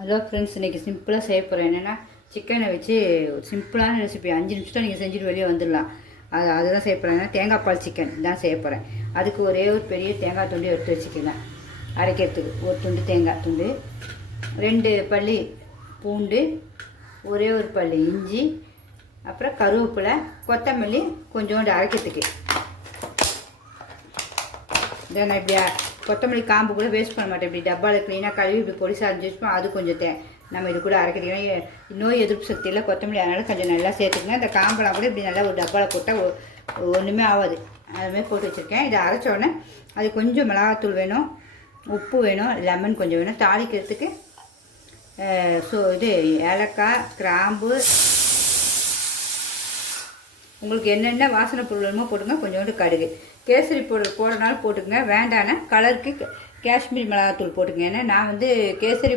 Hello friends, இன்றைக்கி சிம்பிளாக செய்ய போகிறேன். என்னென்னா சிக்கனை வச்சு சிம்பிளான ரெசிபி 5 நிமிஷத்தில் நீங்கள் செஞ்சுட்டு வெளியே வந்துடலாம். அதுதான் செய்ய போகிறேன். ஏன்னா தேங்காய் பால் சிக்கன் தான் செய்ய போகிறேன். அதுக்கு ஒரே ஒரு பெரிய தேங்காய் துண்டு எடுத்து வச்சுக்கோங்க. அரைக்கிறதுக்கு ஒரு துண்டு தேங்காய் துண்டு, 2 பல்லி பூண்டு, ஒரே ஒரு பல்லி இஞ்சி, அப்புறம் கருவேப்பிலை, கொத்தமல்லி கொஞ்சோண்டு அரைக்கிறதுக்கு. இதை நான் இப்படி கொத்தமல்லி காம்பு கூட வேஸ்ட் பண்ண மாட்டேன். இப்படி டப்பாவில் க்ளீனாக கழுவி இப்படி பொடிசாக அரைஞ்சி வச்சுப்போம். அது கொஞ்சம் நம்ம இது கூட அரைக்கிறீங்க. நோய் எதிர்ப்பு சக்தியில் கொத்தமல்லி அதனால் கொஞ்சம் நல்லா சேர்த்துக்குங்க. இந்த காம்பெல்லாம் கூட இப்படி நல்லா ஒரு டப்பாவில் போட்டால் ஒன்றுமே ஆகாது. அதுமாதிரி போட்டு வச்சுருக்கேன். இதை அரைச்சோடனே அது கொஞ்சம் மிளகாத்தூள் வேணும், உப்பு வேணும், லெமன் கொஞ்சம் வேணும். தாளிக்கிறதுக்கு இது ஏலக்காய், கிராம்பு, உங்களுக்கு என்னென்ன வாசனை பொருள் வேணுமோ போட்டுங்க. கொஞ்சோண்டு கடுகு, கேசரி போடுறனாலும் போட்டுக்கங்க. வேண்டானா கலருக்கு காஷ்மீரி மிளகாத்தூள் போட்டுக்கங்க. ஏன்னா நான் கேசரி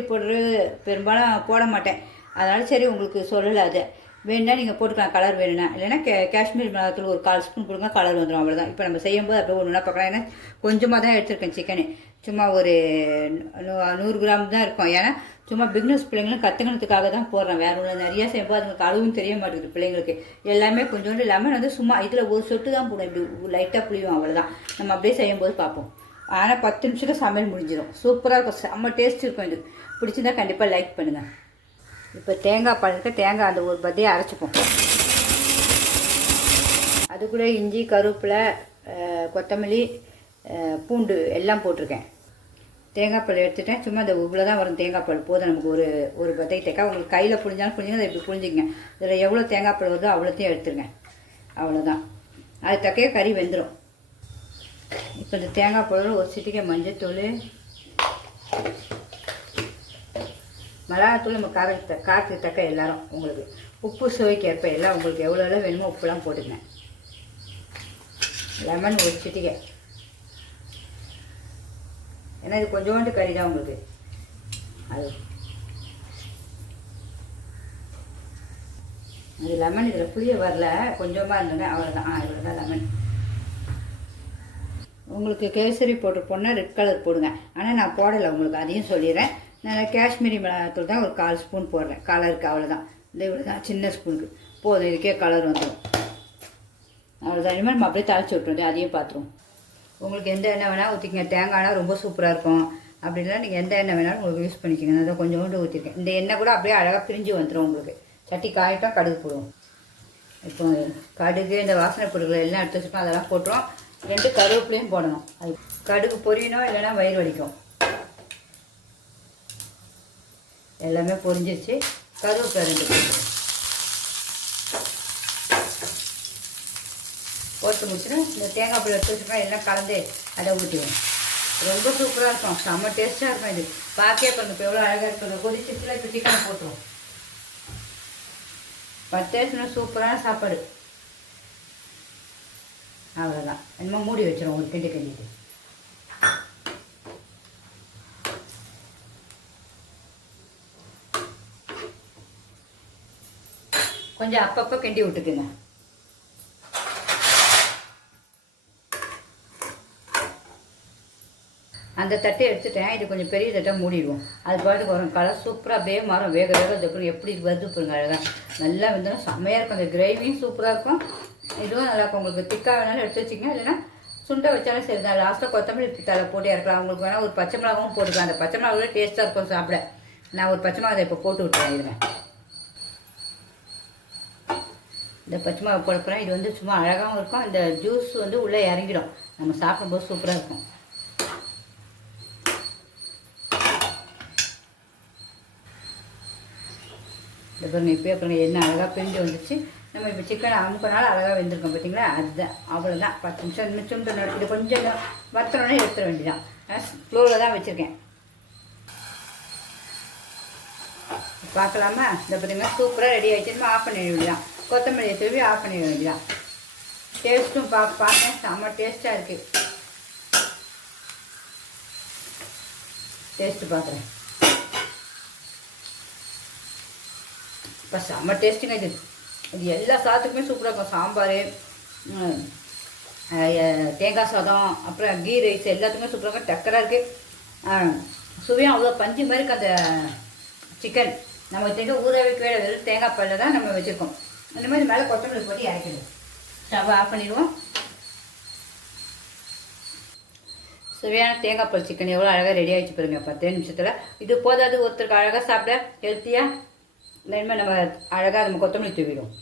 பெரும்பாலும் போட மாட்டேன். அதனால் சரி உங்களுக்கு சொல்லலை. அது வேணுன்னா நீங்கள் போட்டுக்கலாம், கலர் வேணும்னா. இல்லைன்னா காஷ்மீரி மிளகாத்தூள் ஒரு 1/4 ஸ்பூன் போடுங்க, கலர் வந்துடும். அவ்வளோதான். இப்போ நம்ம செய்யும்போது அப்படியே ஒன்றுனா பார்க்கலாம். ஏன்னா கொஞ்சமாக தான் எடுத்துருக்கேன் சிக்கனு. சும்மா ஒரு 100 கிராம் தான் இருக்கும். ஏன்னா சும்மா பிக்னஸ் பிள்ளைங்களும் கற்றுக்கணுத்துக்காக தான் போடுறேன். வேறு ஒன்று நிறையா செய்யும்போது அதுங்களுக்கு அளவும் தெரிய மாட்டேங்குது பிள்ளைங்களுக்கு. எல்லாமே கொஞ்சோண்டு லெமன் சும்மா இதில் ஒரு சொட்டு தான் போடும். இப்படி லைட்டாக புளியும், அவ்வளோதான். நம்ம அப்படியே செய்யும்போது பார்ப்போம். ஆனால் 10 நிமிஷத்தில் சமையல் முடிஞ்சிடும். சூப்பராக இருக்கும், செம்ம டேஸ்ட் இருக்கும். இது பிடிச்சிருந்தா கண்டிப்பாக லைக் பண்ணுங்கள். இப்போ தேங்காய் பால் தேங்காய் அந்த ஒரு பதையை அரைச்சிப்போம். அது கூட இஞ்சி, கருவேப்பிலை, கொத்தமல்லி, பூண்டு எல்லாம் போட்டிருக்கேன். தேங்காய் பால் எடுத்துட்டேன். சும்மா இந்த இவ்வளோ தான் வரும் தேங்காய் பால் போதும் நமக்கு. ஒரு பதை தேங்காய் உங்களுக்கு கையில் புழிஞ்சாலும் புழிஞ்சுங்க. அதை இப்படி புழிஞ்சிங்க. இதில் எவ்வளோ தேங்காய் பால் வருதோ அவ்வளோத்தையும் எடுத்துருங்க. அவ்வளோதான். அது தக்கையே கறி வெந்துடும். இப்போ இந்த தேங்காய் பால் ஒரு சிட்டிக்கை மஞ்சத்தூள், மிளகாத்தூள், நம்ம காரத்துக்கு தக்க எல்லாரும் உங்களுக்கு உப்பு சுவைக்கு ஏற்ப எல்லாம் உங்களுக்கு எவ்வளோ வேணுமோ உப்புலாம் போட்டுங்க. லெமன் ஒரு சிட்டிக்கை. ஏன்னா இது கொஞ்சோண்டு கறி தான் உங்களுக்கு. அது லெமன் இதில் புளிய வரல, கொஞ்சமாக இருந்தோன்னே அவ்வளோதான். இவ்வளோதான் லெமன். உங்களுக்கு கேசரி போட்டிருப்போன்னா ரெட் கலர் போடுங்க. ஆனால் நான் போடலை உங்களுக்கு, அதையும் சொல்லிடுறேன். நான் காஷ்மீரி மிளகாத்தூள் தான் ஒரு 1/4 ஸ்பூன் போடுறேன் கலருக்கு. அவ்வளோதான். இவ்வளோ தான், சின்ன ஸ்பூனுக்கு போதும். இதுக்கே கலர் வந்துடும். அவ்வளோதான். இனிமேல் நம்ம அப்படியே தாளிச்சு விட்டுருவோம். அதையும் பார்த்துருவோம். உங்களுக்கு எந்த எண்ணெய் வேணால் ஊற்றிக்கங்க. தேங்காய்னா ரொம்ப சூப்பராக இருக்கும். அப்படின்னா நீங்கள் எந்த எண்ணெய் வேணாலும் உங்களுக்கு யூஸ் பண்ணிக்கோங்க. நான் அதை கொஞ்சோண்டு ஊற்றிருக்கேன். இந்த எண்ணெய் கூட அப்படியே அழகாக பிரிஞ்சு வந்துடும் உங்களுக்கு. சட்டி காயிட்டும் கடுகு போடுவோம். இப்போ கடுகு, இந்த வாசனை பொருட்கள் எல்லாம் எடுத்து வச்சுப்போம். அதெல்லாம் போட்டுரும். 2 கருவேப்பிலையும் போடணும். அது கடுகு பொரியணும், இல்லைன்னா வயிறு வலிக்கும். எல்லாமே பொரிஞ்சிருச்சு. கருவேப்பிலை 2 போட்டு முடிச்சுட்டு இந்த தேங்காய் பால் எடுத்து வச்சுருக்கோம். எல்லாம் கலந்து அதை ஊற்றிடுவோம். ரொம்ப சூப்பராக இருக்கும், செம்ம டேஸ்ட்டாக இருக்கும். இது பார்க்கவே பாருங்க இப்போ எவ்வளோ அழகாக இருக்கும். கொதிச்சுல இப்போ சிக்கனை போட்டுருவோம். 10 நிமிஷம் சூப்பரான சாப்பாடு. அவ்வளோதான். என்னமோ மூடி வச்சிடும் ஒரு கிண்டிட்டு. கொஞ்சம் அப்பப்போ கிண்டி விட்டுக்குங்க. அந்த தட்டை எடுத்துட்டேன். இது கொஞ்சம் பெரிய தட்டாக மூடிடுவோம். அது பாட்டுக்கு வரும். கலர் சூப்பராக அப்படியே மாறும். வேக அதுக்கப்புறம் எப்படி வருது பாருங்க. அழகாக நல்லா வெந்தாலும் செம்மையாக இருக்கும். அந்த கிரேவியும் சூப்பராக இருக்கும். இதுவும் நல்லாயிருக்கும். உங்களுக்கு திக்காக வேணாலும் எடுத்து வச்சுக்கங்க. இல்லைன்னா சுண்டை வச்சாலும் சரி தான். லாஸ்ட்டாக கொத்தமல்லி தலை போட்டு இறக்கலாம். உங்களுக்கு வேணால் ஒரு பச்சை மிளகாவும் போட்டுக்கலாம். அந்த பச்சை மிளகாவே டேஸ்ட்டாக இருக்கும் சாப்பிட. நான் ஒரு பச்சை மிளகாய் இப்போ போட்டு விட்டுறேன். இதுங்க இந்த பச்சை மிளகாய் போட போகிறேன். இது சும்மா அழகாகவும் இருக்கும். இந்த ஜூஸ் உள்ளே இறங்கிடும். நம்ம சாப்பிடும்போது சூப்பராக இருக்கும். பாருங்க இப்போயே பாருங்க என்ன அழகாக பிரிஞ்சு வந்துச்சு. நம்ம இப்போ சிக்கனை அமுக்கினாலும் அழகாக வெந்திருக்கோம். பார்த்தீங்களா? அதுதான். அவ்வளோதான். 10 நிமிஷம் இது கொஞ்சம் வத்தனோடனே எடுத்துட வேண்டியதான். ஸ்லோவில் தான் வச்சுருக்கேன். பார்க்கலாமா? இந்த பார்த்தீங்கன்னா சூப்பராக ரெடி ஆகிடுச்சு. நம்ம ஆஃப் பண்ணிட வேண்டியதான். கொத்தமல்லியை தூவி ஆஃப் பண்ணிட வேண்டியதான். டேஸ்ட்டும் பார்த்தேன், செம்ம டேஸ்ட்டாக இருக்குது. டேஸ்ட்டு பார்க்குறேன். இப்போ செம்ம டேஸ்ட்டுங்க இது. இது எல்லா சாதத்துக்குமே சூப்பராக இருக்கும். சாம்பார், தேங்காய் சாதம், அப்புறம் கீ ரைஸ் எல்லாத்துக்குமே சூப்பராக இருக்கும். டக்கராக இருக்குது. சுவையும் அவ்வளோ பஞ்சு மாதிரி இருக்குது. அந்த சிக்கன் நம்ம ஊற வைக்கவே வெறும் தேங்காய் பாலில் தான் நம்ம வச்சுருக்கோம். இந்த மாதிரி மேலே கொத்தமல்லி போட்டு இறக்கிடுவோம். ஸ்டவ் ஆஃப் பண்ணிடுவோம். சுவையான தேங்காய் பால் சிக்கன் எவ்வளோ அழகாக ரெடி ஆகிடுச்சு பாருங்க 10 நிமிஷத்தில். இது போதாது ஒருத்தருக்கு அழகாக சாப்பிட ஹெல்த்தியாக. இந்த மாதிரி நம்ம அழகாக நம்ம கொத்தமல்லி தூவிடும்.